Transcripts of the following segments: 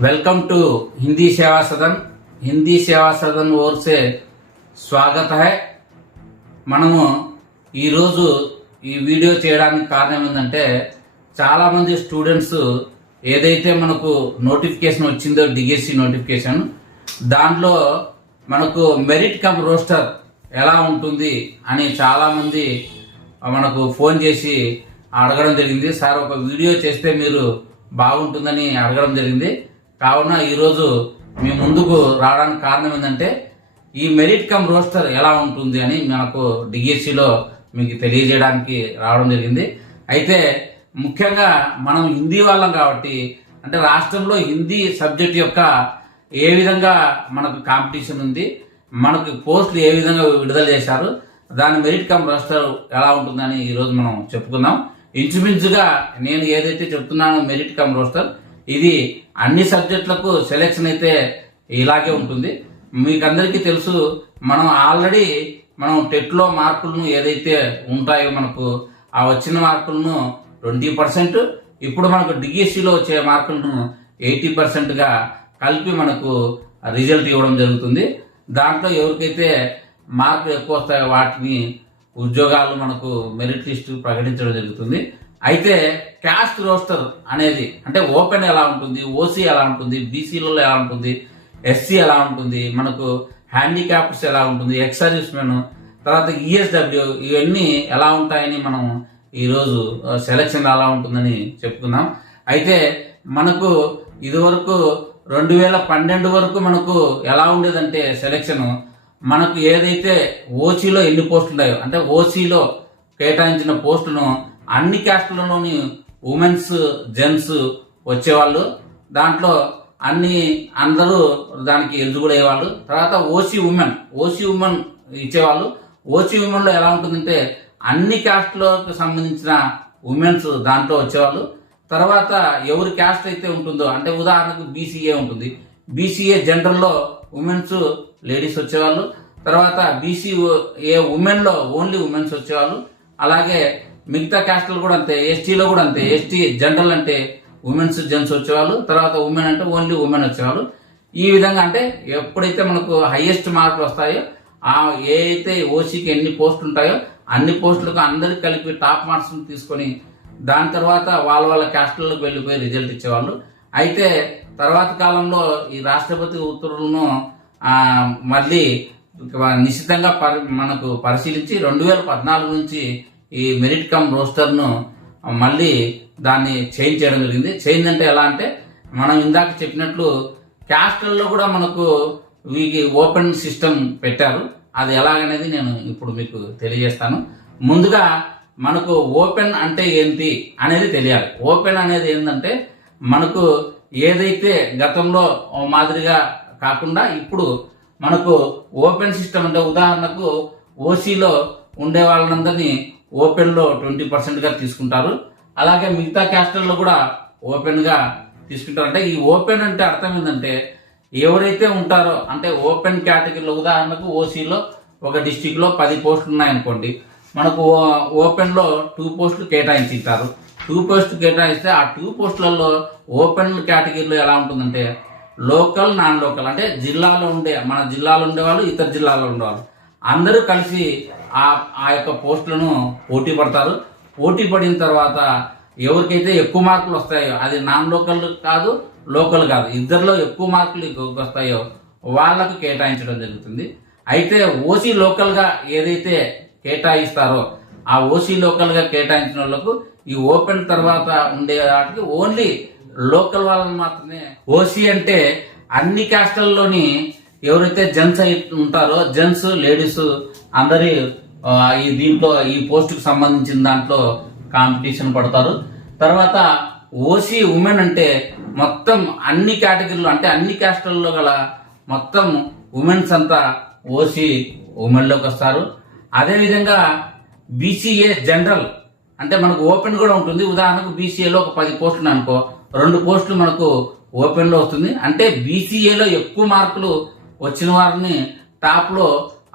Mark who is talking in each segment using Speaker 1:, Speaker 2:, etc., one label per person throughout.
Speaker 1: Welcome to Hindi सेवा सदन हिंदी సేవా సదన్ ఓర్ సే స్వాగత హై మనము ఈరోజు ఈ వీడియో చేయడానికి కారణం ఏంటంటే చాలామంది స్టూడెంట్స్ ఏదైతే మనకు నోటిఫికేషన్ వచ్చిందో డిఎస్సి నోటిఫికేషన్ దాంట్లో మనకు మెరిట్ కమ్ రోస్టర్ ఎలా ఉంటుంది అని చాలామంది మనకు ఫోన్ చేసి అడగడం జరిగింది సార్ ఒక వీడియో చేస్తే మీరు బాగుంటుందని అడగడం జరిగింది కావున ఈరోజు మీ ముందుకు రావడానికి కారణం ఏంటంటే ఈ మెరిట్ కమ్ రోస్టర్ ఎలా ఉంటుంది అని మనకు డిఎస్సిలో మీకు తెలియజేయడానికి రావడం జరిగింది. అయితే ముఖ్యంగా మనం హిందీ వాళ్ళం కాబట్టి అంటే రాష్ట్రంలో హిందీ సబ్జెక్ట్ యొక్క ఏ విధంగా మనకు కాంపిటీషన్ ఉంది మనకు పోస్టులు ఏ విధంగా విడుదల చేశారు దాని మెరిట్ కమ్ రోస్టర్ ఎలా ఉంటుందని ఈరోజు మనం చెప్పుకుందాం. ఇంచుమించుగా నేను ఏదైతే చెప్తున్నానో మెరిట్ కమ్ రోస్టర్ ఇది అన్ని సబ్జెక్టులకు సెలెక్షన్ అయితే ఇలాగే ఉంటుంది. మీకు అందరికీ తెలుసు మనం ఆల్రెడీ మనం టెట్లో మార్కులను ఏదైతే ఉంటాయో మనకు ఆ వచ్చిన మార్కులను ట్వంటీ పర్సెంట్ ఇప్పుడు మనకు డిఎస్సిలో వచ్చే మార్కులను ఎయిటీ పర్సెంట్గా కలిపి మనకు రిజల్ట్ ఇవ్వడం జరుగుతుంది. దాంట్లో ఎవరికైతే మార్కులు ఎక్కువ వస్తాయో వాటిని ఉద్యోగాలు మనకు మెరిట్ లిస్టు ప్రకటించడం జరుగుతుంది. అయితే క్యాస్ట్ రోస్టర్ అనేది అంటే ఓపెన్ ఎలా ఉంటుంది ఓసీ ఎలా ఉంటుంది బీసీలలో ఎలా ఉంటుంది ఎస్సీ ఎలా ఉంటుంది మనకు హ్యాండిక్యాప్స్ ఎలా ఉంటుంది ఎక్స్ సర్వీస్ మెన్ తర్వాత ఈఎస్డబ్ల్యూ ఇవన్నీ ఎలా ఉంటాయని మనం ఈరోజు సెలక్షన్ ఎలా ఉంటుందని చెప్పుకుందాం. అయితే మనకు ఇదివరకు రెండు వేల పన్నెండు వరకు మనకు ఎలా ఉండేదంటే సెలక్షన్ మనకు ఏదైతే ఓసీలో ఎన్ని పోస్టులు ఉన్నాయో అంటే ఓసీలో కేటాయించిన పోస్టును అన్ని క్యాస్ట్లలోని ఉమెన్స్ జెంట్స్ వచ్చేవాళ్ళు. దాంట్లో అన్ని అందరూ దానికి ఎలిజిబుల్ అయ్యేవాళ్ళు. తర్వాత ఓసీ ఉమెన్ ఓసీ ఉమెన్ ఇచ్చేవాళ్ళు. ఓసీ ఉమెన్లో ఎలా ఉంటుందంటే అన్ని క్యాస్ట్లకు సంబంధించిన ఉమెన్స్ దాంట్లో వచ్చేవాళ్ళు. తర్వాత ఎవరి క్యాస్ట్ అయితే ఉంటుందో అంటే ఉదాహరణకు బీసీఏ ఉంటుంది. బీసీఏ జనరల్లో ఉమెన్స్ లేడీస్ వచ్చేవాళ్ళు. తర్వాత బీసీ ఏ ఉమెన్లో ఓన్లీ ఉమెన్స్ వచ్చేవాళ్ళు. అలాగే మిగతా క్యాస్ట్లు కూడా అంతే ఎస్టీలో కూడా అంతే ఎస్టీ జనరల్ అంటే ఉమెన్స్ జెంట్స్ వచ్చేవాళ్ళు తర్వాత ఉమెన్ అంటే ఓన్లీ ఉమెన్ వచ్చేవాళ్ళు. ఈ విధంగా అంటే ఎప్పుడైతే మనకు హైయెస్ట్ మార్కులు వస్తాయో ఆ ఏ అయితే ఓసీకి ఎన్ని పోస్టులు ఉంటాయో అన్ని పోస్టులకు అందరికి కలిపి టాప్ మార్క్స్ తీసుకొని దాని తర్వాత వాళ్ళ వాళ్ళ క్యాస్ట్లకు వెళ్ళిపోయి రిజల్ట్ ఇచ్చేవాళ్ళు. అయితే తర్వాత కాలంలో ఈ రాష్ట్రపతి ఉత్తర్వులను మళ్ళీ నిశ్చితంగా పరి మనకు పరిశీలించి రెండు వేల పద్నాలుగు నుంచి ఈ మెరిట్ కమ్ రోస్టర్ను మళ్ళీ దాన్ని చేంజ్ చేయడం జరిగింది. చేంజ్ అంటే ఎలా అంటే మనం ఇందాక చెప్పినట్లు క్యాస్టల్లో కూడా మనకు వీకి ఓపెన్ సిస్టమ్ పెట్టారు. అది ఎలాగనేది నేను ఇప్పుడు మీకు తెలియజేస్తాను. ముందుగా మనకు ఓపెన్ అంటే ఏంటి అనేది తెలియాలి. ఓపెన్ అనేది ఏంటంటే మనకు ఏదైతే గతంలో ఓ మాదిరిగా కాకుండా ఇప్పుడు మనకు ఓపెన్ సిస్టమ్ అంటే ఉదాహరణకు ఓసీలో ఉండే వాళ్ళందరినీ ఓపెన్లో ట్వంటీ పర్సెంట్గా తీసుకుంటారు. అలాగే మిగతా క్యాస్టర్లో కూడా ఓపెన్గా తీసుకుంటారు అంటే ఈ ఓపెన్ అంటే అర్థం ఏంటంటే ఎవరైతే ఉంటారో అంటే ఓపెన్ కేటగిరీలో ఉదాహరణకు ఓసీలో ఒక డిస్టిక్లో పది పోస్టులు ఉన్నాయనుకోండి మనకు ఓ- ఓపెన్లో టూ పోస్టులు కేటాయించుంటారు. టూ పోస్టులు కేటాయిస్తే ఆ టూ పోస్టులలో ఓపెన్ కేటగిరీలో ఎలా ఉంటుందంటే లోకల్ నాన్ లోకల్ అంటే జిల్లాలో ఉండే మన జిల్లాలో ఉండేవాళ్ళు ఇతర జిల్లాలో ఉండేవాళ్ళు. అందరూ కలిసి ఆ ఆ యొక్క పోస్టులను పోటీ పడతారు. పోటీ పడిన తర్వాత ఎవరికైతే ఎక్కువ మార్కులు వస్తాయో అది నాన్ లోకల్ కాదు లోకల్ కాదు ఇద్దరిలో ఎక్కువ మార్కులు ఎక్కువ వస్తాయో వాళ్ళకు కేటాయించడం జరుగుతుంది. అయితే ఓసీ లోకల్గా ఏదైతే కేటాయిస్తారో ఆ ఓసీ లోకల్గా కేటాయించిన వాళ్ళకు ఈ ఓపెన్ తర్వాత ఉండే వాటికి ఓన్లీ లోకల్ వాళ్ళని మాత్రమే. ఓసీ అంటే అన్ని క్యాస్టల్లోని ఎవరైతే జెంట్స్ అయి ఉంటారో జెంట్స్ లేడీస్ అందరి ఈ దీంట్లో ఈ పోస్టుకు సంబంధించిన దాంట్లో కాంపిటీషన్ పడతారు. తర్వాత ఓసీ ఉమెన్ అంటే మొత్తం అన్ని కేటగిరీలు అంటే అన్ని క్యాస్టల్లో గల మొత్తం ఉమెన్స్ అంతా ఓసీ ఉమెన్లోకి వస్తారు. అదేవిధంగా బీసీఏ జనరల్ అంటే మనకు ఓపెన్ కూడా ఉంటుంది. ఉదాహరణకు బీసీఏలో ఒక పది పోస్టులు అనుకో రెండు పోస్టులు మనకు ఓపెన్లో వస్తుంది. అంటే బీసీఏలో ఎక్కువ మార్కులు వచ్చిన వారిని టాప్లో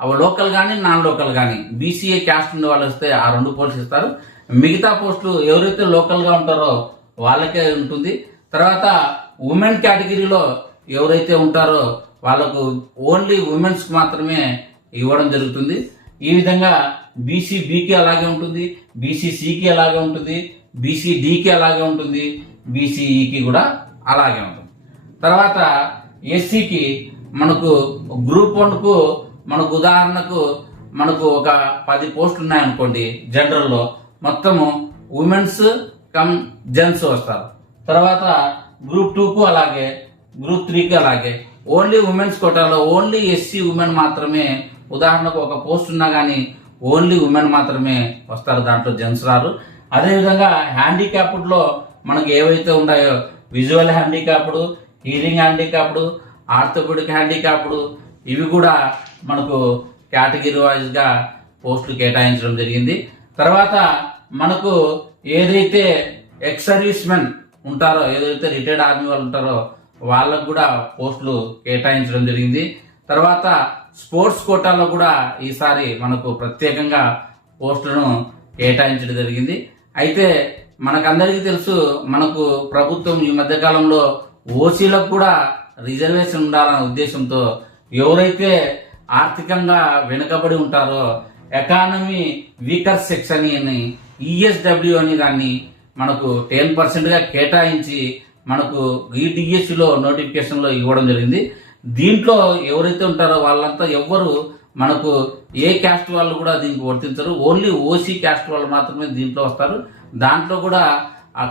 Speaker 1: అవి లోకల్ కానీ నాన్ లోకల్ కానీ బీసీఏ క్యాస్ట్ ఉండే వాళ్ళు వస్తే ఆ రెండు పోస్టులు ఇస్తారు. మిగతా పోస్టులు ఎవరైతే లోకల్గా ఉంటారో వాళ్ళకే ఉంటుంది. తర్వాత ఉమెన్ కేటగిరీలో ఎవరైతే ఉంటారో వాళ్ళకు ఓన్లీ ఉమెన్స్ మాత్రమే ఇవ్వడం జరుగుతుంది. ఈ విధంగా బీసీ బీకి అలాగే ఉంటుంది. బీసీ సికి అలాగే ఉంటుంది. బీసీ డికి అలాగే ఉంటుంది. బీసీఈకి కూడా అలాగే ఉంటుంది. తర్వాత ఎస్సీకి మనకు గ్రూప్ వన్కు మనకు ఉదాహరణకు మనకు ఒక పది పోస్టులు ఉన్నాయనుకోండి జనరల్లో మొత్తము ఉమెన్స్ కమ్ జెంట్స్ వస్తారు. తర్వాత గ్రూప్ టూకు అలాగే గ్రూప్ త్రీకి అలాగే. ఓన్లీ ఉమెన్స్ కోటాలో ఓన్లీ ఎస్సీ ఉమెన్ మాత్రమే ఉదాహరణకు ఒక పోస్ట్ ఉన్నా కానీ ఓన్లీ ఉమెన్ మాత్రమే వస్తారు దాంట్లో జెంట్స్ రారు. అదేవిధంగా హ్యాండిక్యాప్డ్లో మనకు ఏవైతే ఉన్నాయో visual handicapped hearing handicapped orthopedic handicapped ఇవి కూడా మనకు కేటగిరీ వైజ్గా పోస్టులు కేటాయించడం జరిగింది. తర్వాత మనకు ఏదైతే ఎక్స్ సర్వీస్ మెన్ ఉంటారో ఏదైతే రిటైర్డ్ ఆర్మీ వాళ్ళు ఉంటారో వాళ్ళకు కూడా పోస్టులు కేటాయించడం జరిగింది. తర్వాత స్పోర్ట్స్ కోటాలో కూడా ఈసారి మనకు ప్రత్యేకంగా పోస్టులను కేటాయించడం జరిగింది. అయితే మనకందరికీ తెలుసు మనకు ప్రభుత్వం ఈ మధ్యకాలంలో ఓసీలకు కూడా రిజర్వేషన్ ఉండాలన్న ఉద్దేశంతో ఎవరైతే ఆర్థికంగా వెనుకబడి ఉంటారో ఎకానమీ వీకర్ సెక్షన్ అని ఈఎస్డబ్ల్యూ అని దాన్ని మనకు టెన్ పర్సెంట్గా కేటాయించి మనకు ఈ నోటిఫికేషన్లో ఇవ్వడం జరిగింది. దీంట్లో ఎవరైతే ఉంటారో వాళ్ళంతా ఎవ్వరు మనకు ఏ క్యాస్ట్ వాళ్ళు కూడా దీనికి వర్తించరు. ఓన్లీ ఓసీ క్యాస్ట్ వాళ్ళు మాత్రమే దీంట్లో వస్తారు. దాంట్లో కూడా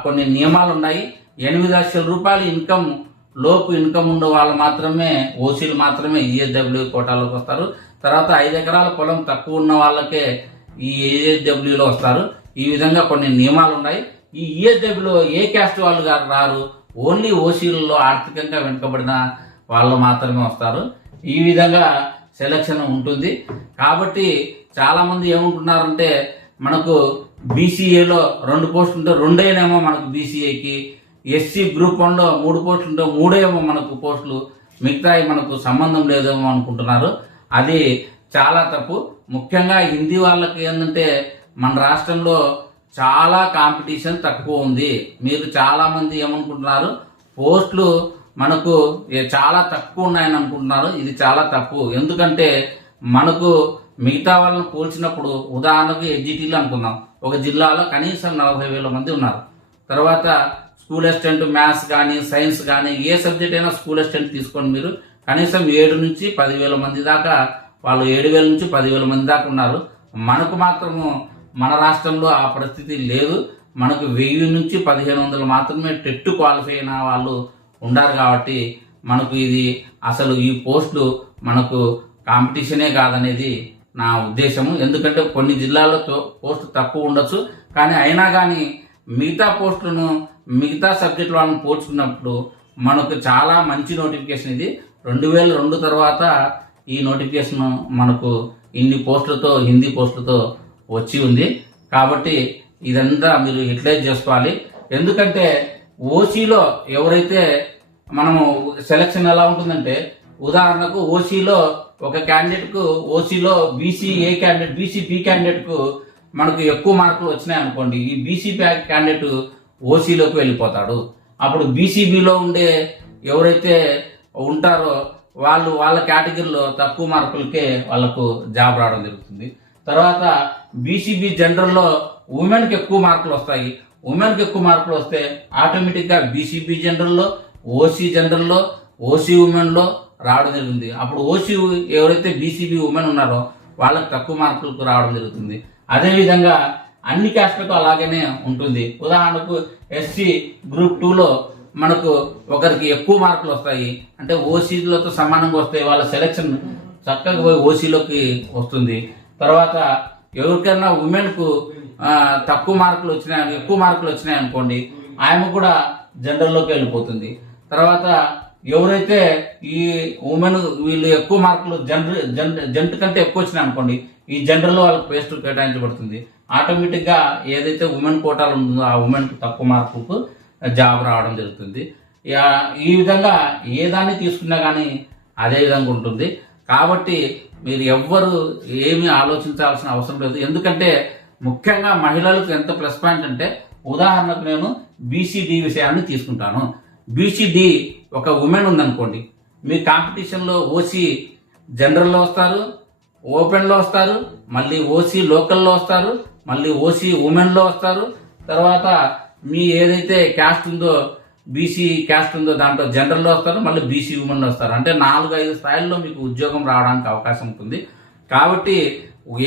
Speaker 1: కొన్ని నియమాలు ఉన్నాయి. ఎనిమిది లక్షల రూపాయలు ఇన్కమ్ లోపు ఇన్కమ్ ఉన్న వాళ్ళు మాత్రమే ఓసీలు మాత్రమే ఈఎస్డబ్ల్యూ కోటాలోకి వస్తారు. తర్వాత ఐదు ఎకరాల పొలం తక్కువ ఉన్న వాళ్ళకే ఈ ఈఎస్డబ్ల్యూలో వస్తారు. ఈ విధంగా కొన్ని నియమాలు ఉన్నాయి. ఈ ఈఎస్డబ్ల్యూలో ఏ క్యాస్ట్ వాళ్ళు గారు రారు? ఓన్లీ ఓసీలలో ఆర్థికంగా వెనుకబడిన వాళ్ళు మాత్రమే వస్తారు. ఈ విధంగా సెలక్షన్ ఉంటుంది. కాబట్టి చాలామంది మంది మనకు బీసీఏలో రెండు పోస్టులు ఉంటే రెండేనేమో మనకు బీసీఏకి ఎస్సీ గ్రూప్ వన్లో మూడు పోస్టులు ఉంటే మూడేమో మనకు పోస్టులు మిగతాయి మనకు సంబంధం లేదేమో అనుకుంటున్నారు. అది చాలా తప్పు. ముఖ్యంగా హిందీ వాళ్ళకి ఏంటంటే మన రాష్ట్రంలో చాలా కాంపిటీషన్ తక్కువ ఉంది. మీరు చాలామంది ఏమనుకుంటున్నారు? పోస్టులు మనకు చాలా తక్కువ ఉన్నాయని అనుకుంటున్నారు. ఇది చాలా తప్పు. ఎందుకంటే మనకు మిగతా వాళ్ళని పోల్చినప్పుడు ఉదాహరణకు ఎడ్జిటీలు అనుకున్నాం ఒక జిల్లాలో కనీసం నలభై వేల మంది ఉన్నారు. తర్వాత స్కూల్ అసిస్టెంట్ మ్యాథ్స్ కానీ సైన్స్ కానీ ఏ సబ్జెక్ట్ అయినా స్కూల్ అసిస్టెంట్ తీసుకోండి మీరు. కనీసం ఏడు నుంచి పదివేల మంది దాకా వాళ్ళు ఏడు వేల నుంచి పదివేల మంది దాకా ఉన్నారు. మనకు మాత్రము మన రాష్ట్రంలో ఆ పరిస్థితి లేదు. మనకు వెయ్యి నుంచి పదిహేను వందలు మాత్రమే టెట్ క్వాలిఫై అయిన వాళ్ళు ఉండారు కాబట్టి మనకు ఇది అసలు ఈ పోస్టులు మనకు కాంపిటీషనే కాదనేది నా ఉద్దేశము. ఎందుకంటే కొన్ని జిల్లాల్లో పోస్టు తక్కువ ఉండొచ్చు. కానీ అయినా కానీ మిగతా పోస్టులను మిగతా సబ్జెక్టులు వాళ్ళని పోల్చుకున్నప్పుడు మనకు చాలా మంచి నోటిఫికేషన్ ఇది. రెండు వేల రెండు తర్వాత ఈ నోటిఫికేషన్ మనకు ఇన్ని పోస్టులతో హిందీ పోస్టులతో వచ్చి ఉంది. కాబట్టి ఇదంతా మీరు యూటిలైజ్ చేసుకోవాలి. ఎందుకంటే ఓసీలో ఎవరైతే మనము సెలక్షన్ ఎలా ఉంటుందంటే ఉదాహరణకు ఓసీలో ఒక క్యాండిడేట్కు ఓసీలో BC A candidate BC B క్యాండిడేట్కు మనకు ఎక్కువ మార్కులు వచ్చినాయి అనుకోండి ఈ బీసీ క్యాండిడేట్ ఓసీలోకి వెళ్ళిపోతాడు. అప్పుడు బీసీబీలో ఉండే ఎవరైతే ఉంటారో వాళ్ళు వాళ్ళ కేటగిరీలో తక్కువ మార్కులకే వాళ్ళకు జాబ్ రావడం జరుగుతుంది. తర్వాత బీసీబీ జనరల్లో ఉమెన్కి ఎక్కువ మార్కులు వస్తాయి. ఉమెన్కి ఎక్కువ మార్కులు వస్తే ఆటోమేటిక్గా బీసీబీ జనరల్లో ఓసీ జనరల్లో ఓసీ ఉమెన్లో రావడం జరుగుతుంది. అప్పుడు ఓసీ ఎవరైతే బీసీబీ ఉమెన్ ఉన్నారో వాళ్ళకి తక్కువ మార్కులకు రావడం జరుగుతుంది. అదేవిధంగా అన్ని క్యాస్ట్లకు అలాగనే ఉంటుంది. ఉదాహరణకు ఎస్సీ గ్రూప్ టూలో మనకు ఒకరికి ఎక్కువ మార్కులు వస్తాయి. అంటే ఓసీలతో సమానంగా వస్తాయి వాళ్ళ సెలక్షన్ చక్కగా పోయి ఓసీలోకి వస్తుంది. తర్వాత ఎవరికైనా ఉమెన్కు తక్కువ మార్కులు వచ్చినాయి ఎక్కువ మార్కులు వచ్చినాయి అనుకోండి ఆమె కూడా జనరల్లోకి వెళ్ళిపోతుంది. తర్వాత ఎవరైతే ఈ ఉమెన్ వీళ్ళు ఎక్కువ మార్కులు జనరల్ జంట కంటే ఎక్కువ వచ్చినాయి అనుకోండి ఈ జనరల్ వాళ్ళకి పేస్ట్ కేటాయించబడుతుంది. ఆటోమేటిక్గా ఏదైతే ఉమెన్ కోటాలు ఉంటుందో ఆ ఉమెన్కు తక్కువ మార్కులకు జాబ్ రావడం జరుగుతుంది. ఈ విధంగా ఏ దాన్ని తీసుకున్నా కానీ అదే విధంగా ఉంటుంది. కాబట్టి మీరు ఎవ్వరు ఏమీ ఆలోచించాల్సిన అవసరం లేదు. ఎందుకంటే ముఖ్యంగా మహిళలకు ఎంత ప్లస్ పాయింట్ అంటే ఉదాహరణకు నేను బీసీడీ విషయాన్ని తీసుకుంటాను. బీసీడీ ఒక ఉమెన్ ఉందనుకోండి మీ కాంపిటీషన్లో ఓసీ జనరల్లో వస్తారు ఓపెన్లో వస్తారు మళ్ళీ ఓసీ లోకల్లో వస్తారు మళ్ళీ ఓసీ ఉమెన్లో వస్తారు. తర్వాత మీ ఏదైతే క్యాస్ట్ ఉందో బీసీ క్యాస్ట్ ఉందో దాంట్లో జనరల్లో వస్తారు మళ్ళీ బీసీ ఉమెన్లో వస్తారు. అంటే నాలుగు ఐదు స్థాయిల్లో మీకు ఉద్యోగం రావడానికి అవకాశం ఉంటుంది. కాబట్టి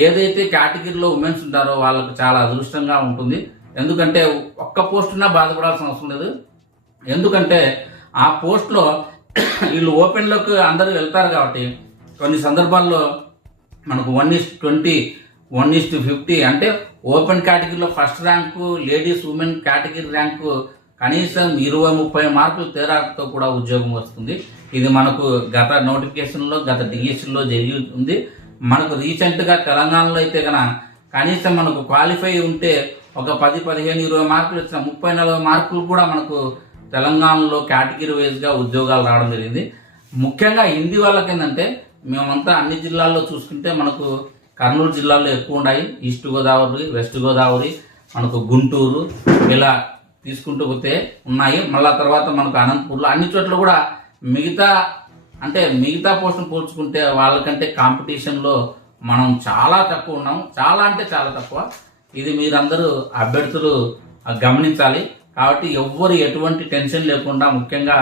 Speaker 1: ఏదైతే కేటగిరీలో ఉమెన్స్ ఉంటారో వాళ్ళకు చాలా అదృష్టంగా ఉంటుంది. ఎందుకంటే ఒక్క పోస్టున్నా బాధపడాల్సిన అవసరం లేదు. ఎందుకంటే ఆ పోస్ట్లో వీళ్ళు ఓపెన్లోకి అందరూ వెళ్తారు కాబట్టి కొన్ని సందర్భాల్లో మనకు one is twenty one is to fifty అంటే open category first rank ladies women category rank కనీసం ఇరవై ముప్పై మార్కులు తేడాతో కూడా ఉద్యోగం వస్తుంది. ఇది మనకు గత నోటిఫికేషన్లో గత డిఎస్సిలో జరిగి ఉంది మనకు రీసెంట్గా తెలంగాణలో అయితే కన కనీసం మనకు క్వాలిఫై ఉంటే ఒక పది పదిహేను ఇరవై మార్కులు వచ్చిన ముప్పై నలభై మార్కులు కూడా మనకు తెలంగాణలో కేటగిరీ వైజ్గా ఉద్యోగాలు రావడం జరిగింది. ముఖ్యంగా హిందీ వాళ్ళకి ఏంటంటే మేమంతా అన్ని జిల్లాల్లో చూసుకుంటే మనకు కర్నూలు జిల్లాలో ఎక్కువ ఉన్నాయి. ఈస్ట్ గోదావరి వెస్ట్ గోదావరి మనకు గుంటూరు ఇలా తీసుకుంటూ పోతే ఉన్నాయి. మళ్ళా తర్వాత మనకు అనంతపూర్లో అన్ని చోట్ల కూడా మిగతా అంటే మిగతా పోస్టును పోల్చుకుంటే వాళ్ళకంటే కాంపిటీషన్లో మనం చాలా తక్కువ ఉన్నాం. చాలా అంటే చాలా తక్కువ. ఇది మీరందరూ అభ్యర్థులు గమనించాలి. కాబట్టి ఎవ్వరు ఎటువంటి టెన్షన్ లేకుండా ముఖ్యంగా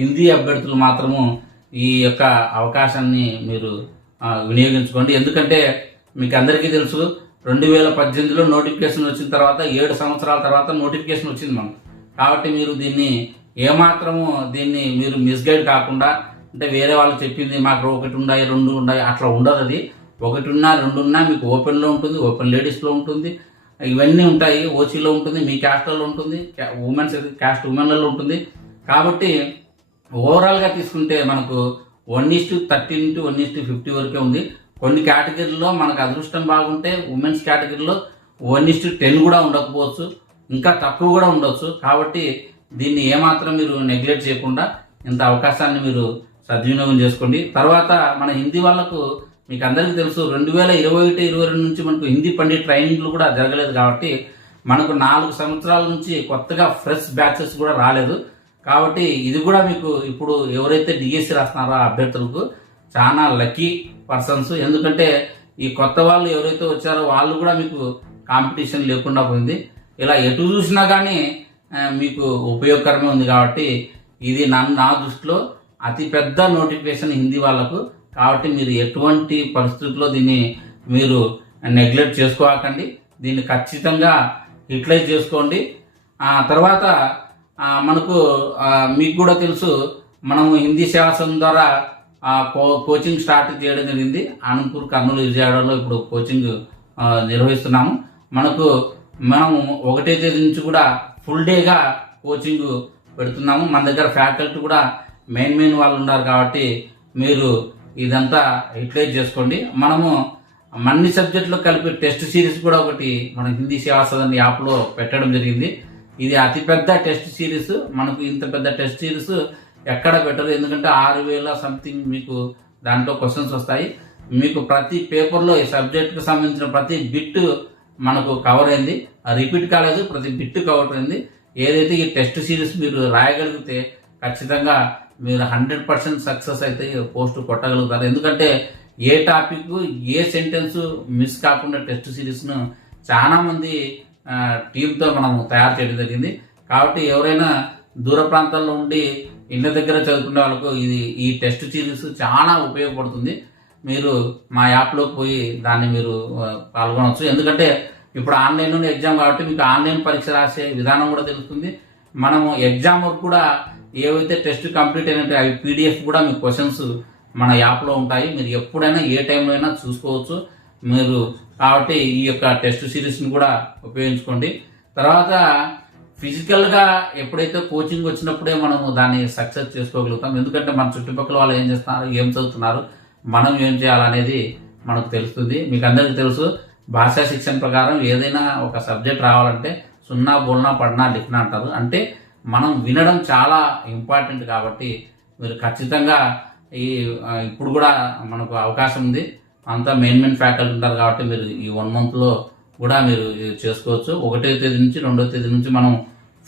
Speaker 1: హిందీ అభ్యర్థులు మాత్రము ఈ యొక్క అవకాశాన్ని మీరు వినియోగించుకోండి. ఎందుకంటే మీకు అందరికీ తెలుసు రెండు వేల పద్దెనిమిదిలో నోటిఫికేషన్ వచ్చిన తర్వాత ఏడు సంవత్సరాల తర్వాత నోటిఫికేషన్ వచ్చింది మనం కాబట్టి మీరు దీన్ని ఏమాత్రము దీన్ని మీరు మిస్గైడ్ కాకుండా అంటే వేరే వాళ్ళు చెప్పింది మాకు ఒకటి ఉన్నాయి రెండు ఉన్నాయి అట్లా ఉండదు అది. ఒకటి ఉన్నా రెండు ఉన్నా మీకు ఓపెన్లో ఉంటుంది ఓపెన్ లేడీస్లో ఉంటుంది. ఇవన్నీ ఉంటాయి. ఓసీలో ఉంటుంది మీ క్యాస్ట్లలో ఉంటుంది ఉమెన్స్ క్యాస్ట్ ఉమెన్లలో ఉంటుంది. కాబట్టి ఓవరాల్గా తీసుకుంటే మనకు one is to thirteen to one is to fifty వరకే ఉంది. కొన్ని కేటగిరీలో మనకు అదృష్టం బాగుంటే ఉమెన్స్ కేటగిరీలో వన్ ఇస్ టు టెన్ కూడా ఉండకపోవచ్చు. ఇంకా తక్కువ కూడా ఉండొచ్చు. కాబట్టి దీన్ని ఏమాత్రం మీరు నెగ్లెక్ట్ చేయకుండా ఇంత అవకాశాన్ని మీరు సద్వినియోగం చేసుకోండి. తర్వాత మన హిందీ వాళ్ళకు మీకు అందరికీ తెలుసు రెండు వేల ఇరవై ఒకటి ఇరవై రెండు నుంచి మనకు హిందీ పండిట్ ట్రైనింగ్లు కూడా జరగలేదు కాబట్టి మనకు నాలుగు సంవత్సరాల నుంచి కొత్తగా ఫ్రెష్ బ్యాచెస్ కూడా రాలేదు. కాబట్టి ఇది కూడా మీకు ఇప్పుడు ఎవరైతే డిఎస్సి రాస్తున్నారో ఆ అభ్యర్థులకు చాలా లక్కీ పర్సన్స్. ఎందుకంటే ఈ కొత్త వాళ్ళు ఎవరైతే వచ్చారో వాళ్ళు కూడా మీకు కాంపిటీషన్ లేకుండా పోయింది. ఇలా ఎటు చూసినా కానీ మీకు ఉపయోగకరమే ఉంది కాబట్టి ఇది నా నా దృష్టిలో అతి పెద్ద నోటిఫికేషన్ హిందీ వాళ్ళకు. కాబట్టి మీరు ఎటువంటి పరిస్థితుల్లో దీన్ని మీరు నెగ్లెక్ట్ చేసుకోకండి. దీన్ని ఖచ్చితంగా యూటిలైజ్ చేసుకోండి. ఆ తర్వాత మనకు మీకు కూడా తెలుసు మనము హిందీ శాసనం ద్వారా కో కోచింగ్ స్టార్ట్ చేయడం జరిగింది. అనంతపూర్ కర్నూలు విజయవాడలో ఇప్పుడు కోచింగ్ నిర్వహిస్తున్నాము. మనకు మనము ఒకటే తేదీ నుంచి కూడా ఫుల్ డేగా కోచింగ్ పెడుతున్నాము. మన దగ్గర ఫ్యాకల్టీ కూడా మెయిన్ మెయిన్ వాళ్ళు ఉన్నారు కాబట్టి మీరు ఇదంతా యూటిలైజ్ చేసుకోండి. మనము అన్ని సబ్జెక్టులు కలిపి టెస్ట్ సిరీస్ కూడా ఒకటి మన హిందీ సేవా సదన్ యాప్లో పెట్టడం జరిగింది. ఇది అతిపెద్ద టెస్ట్ సిరీస్. మనకు ఇంత పెద్ద టెస్ట్ సిరీస్ ఎక్కడ పెట్టరు. ఎందుకంటే ఆరు వేల సంథింగ్ మీకు దాంట్లో క్వశ్చన్స్ వస్తాయి. మీకు ప్రతి పేపర్లో ఈ సబ్జెక్ట్కి సంబంధించిన ప్రతి బిట్ మనకు కవర్ అయింది. రిపీట్ కాలేదు. ప్రతి బిట్ కవర్ అయింది. ఏదైతే ఈ టెస్ట్ సిరీస్ మీరు రాయగలిగితే ఖచ్చితంగా మీరు హండ్రెడ్ పర్సెంట్ సక్సెస్ అయితే పోస్ట్ కొట్టగలుగుతారు. ఎందుకంటే ఏ టాపిక్ ఏ సెంటెన్స్ మిస్ కాకుండా టెస్ట్ సిరీస్ను చాలామంది టీంతో మనం తయారు చేయడం జరిగింది. కాబట్టి ఎవరైనా దూర ప్రాంతాల్లో ఉండి ఇళ్ళ దగ్గర చదువుకునే వాళ్ళకు ఇది ఈ టెస్ట్ సిరీస్ చాలా ఉపయోగపడుతుంది. మీరు మా యాప్లో పోయి దాన్ని మీరు పాల్గొనవచ్చు. ఎందుకంటే ఇప్పుడు ఆన్లైన్లోనే ఎగ్జామ్ కాబట్టి మీకు ఆన్లైన్ పరీక్ష రాసే విధానం కూడా తెలుస్తుంది. మనము ఎగ్జామ్ వరకు కూడా ఏవైతే టెస్ట్ కంప్లీట్ అయినట్టు అవి పీడిఎఫ్ కూడా మీ క్వశ్చన్స్ మన యాప్లో ఉంటాయి. మీరు ఎప్పుడైనా ఏ టైంలో అయినా చూసుకోవచ్చు. మీరు కాబట్టి ఈ యొక్క టెస్ట్ సిరీస్ని కూడా ఉపయోగించుకోండి. తర్వాత ఫిజికల్గా ఎప్పుడైతే కోచింగ్ వచ్చినప్పుడే మనము దాన్ని సక్సెస్ చేసుకోగలుగుతాం. ఎందుకంటే మన చుట్టుపక్కల వాళ్ళు ఏం చేస్తున్నారు ఏం చదువుతున్నారు మనం ఏం చేయాలనేది మనకు తెలుస్తుంది. మీకు అందరికీ తెలుసు భాషా శిక్షణ ప్రకారం ఏదైనా ఒక సబ్జెక్ట్ రావాలంటే సున్నా బోల్నా పడ్నా లిఖనా అంటారు. అంటే మనం వినడం చాలా ఇంపార్టెంట్ కాబట్టి మీరు ఖచ్చితంగా ఈ ఇప్పుడు కూడా మనకు అవకాశం ఉంది. అంతా మెయిన్ మెయిన్ ఫ్యాకల్టీ ఉంటారు కాబట్టి మీరు ఈ వన్ మంత్లో కూడా మీరు ఇది చేసుకోవచ్చు. ఒకటో తేదీ నుంచి రెండో తేదీ నుంచి మనం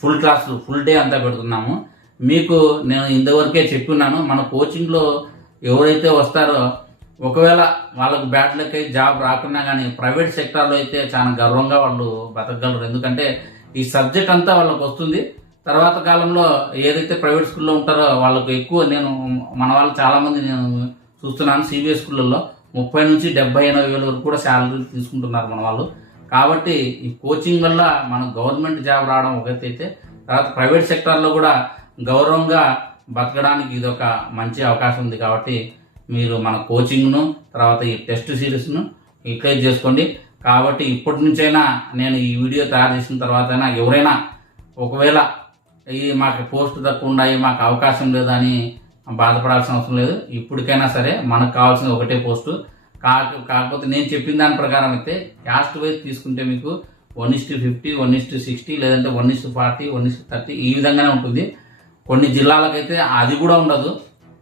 Speaker 1: ఫుల్ క్లాసులు ఫుల్ డే అంతా పెడుతున్నాము. మీకు నేను ఇంతవరకే చెప్పున్నాను మన కోచింగ్లో ఎవరైతే వస్తారో ఒకవేళ వాళ్ళకు బ్యాడ్ లక్ జాబ్ రాకున్నా కానీ ప్రైవేట్ సెక్టార్లో అయితే చాలా గర్వంగా వాళ్ళు బతకగలరు. ఎందుకంటే ఈ సబ్జెక్ట్ అంతా వాళ్ళకి వస్తుంది. తర్వాత కాలంలో ఏదైతే ప్రైవేట్ స్కూల్లో ఉంటారో వాళ్ళకు ఎక్కువ నేను మన వాళ్ళు చాలామంది నేను చూస్తున్నాను సిబిఎస్ స్కూళ్ళల్లో. ముప్పై నుంచి డెబ్బై ఎనభై వేల వరకు కూడా శాలరీ తీసుకుంటున్నారు మన వాళ్ళు. కాబట్టి ఈ కోచింగ్ వల్ల మన గవర్నమెంట్ జాబ్ రావడం ఒకటైతే తర్వాత ప్రైవేట్ సెక్టార్లో కూడా గౌరవంగా బతకడానికి ఇది ఒక మంచి అవకాశం ఉంది కాబట్టి మీరు మన కోచింగ్ను తర్వాత ఈ టెస్ట్ సిరీస్ను ఎంకరేజ్ చేసుకోండి. కాబట్టి ఇప్పటి నుంచైనా నేను ఈ వీడియో తయారు చేసిన తర్వాత ఎవరైనా ఒకవేళ ఈ మాకు పోస్ట్ తక్కువ ఉన్నాయి మాకు అవకాశం లేదని బాధపడాల్సిన అవసరం లేదు. ఇప్పటికైనా సరే మనకు కావాల్సిన ఒకటే పోస్టు. కాక కాకపోతే నేను చెప్పిన దాని ప్రకారం అయితే క్యాస్ట్ వైజ్ తీసుకుంటే మీకు one is to fifty one is to sixty లేదంటే one is to forty one is to thirty ఈ విధంగానే ఉంటుంది. కొన్ని జిల్లాలకైతే అది కూడా ఉండదు.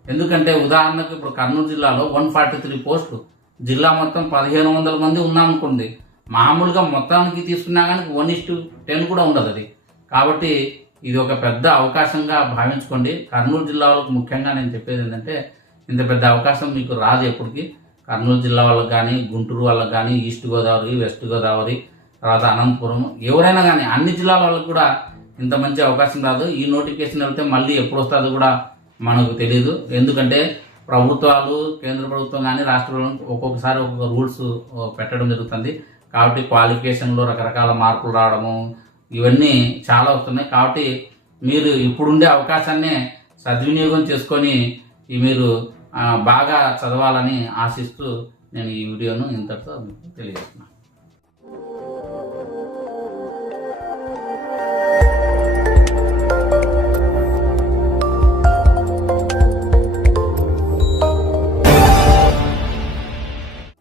Speaker 1: ఎందుకంటే ఉదాహరణకు ఇప్పుడు కర్నూలు జిల్లాలో వన్ ఫార్టీ త్రీ పోస్టులు. జిల్లా మొత్తం పదిహేను వందల మంది ఉన్నామనుకోండి మామూలుగా మొత్తానికి తీసుకున్నా కానీ వన్ ఇస్టు టెన్ కూడా ఉండదు అది. కాబట్టి ఇది ఒక పెద్ద అవకాశంగా భావించుకోండి. కర్నూలు జిల్లా వాళ్ళకు ముఖ్యంగా నేను చెప్పేది ఏంటంటే ఇంత పెద్ద అవకాశం మీకు రాదు ఎప్పటికీ. కర్నూలు జిల్లా వాళ్ళకి కానీ గుంటూరు వాళ్ళకి కానీ ఈస్ట్ గోదావరి వెస్ట్ గోదావరి తర్వాత అనంతపురం ఎవరైనా కానీ అన్ని జిల్లాల వాళ్ళకి కూడా ఇంత మంచి అవకాశం రాదు. ఈ నోటిఫికేషన్ వెళ్తే మళ్ళీ ఎప్పుడు వస్తుందో కూడా మనకు తెలియదు ఎందుకంటే ప్రభుత్వాలు కేంద్ర ప్రభుత్వం కానీ రాష్ట్ర ప్రభుత్వం ఒక్కొక్కసారి ఒక్కొక్క రూల్స్ పెట్టడం జరుగుతుంది. కాబట్టి క్వాలిఫికేషన్లో రకరకాల మార్పులు రావడము ఇవన్నీ చాలా వస్తున్నాయి. కాబట్టి మీరు ఇప్పుడుండే అవకాశాన్ని సద్వినియోగం చేసుకొని ఈ మీరు బాగా చదవాలని ఆశిస్తూ నేను ఈ వీడియోను ఇంతటితో మీకు తెలియజేస్తున్నాను.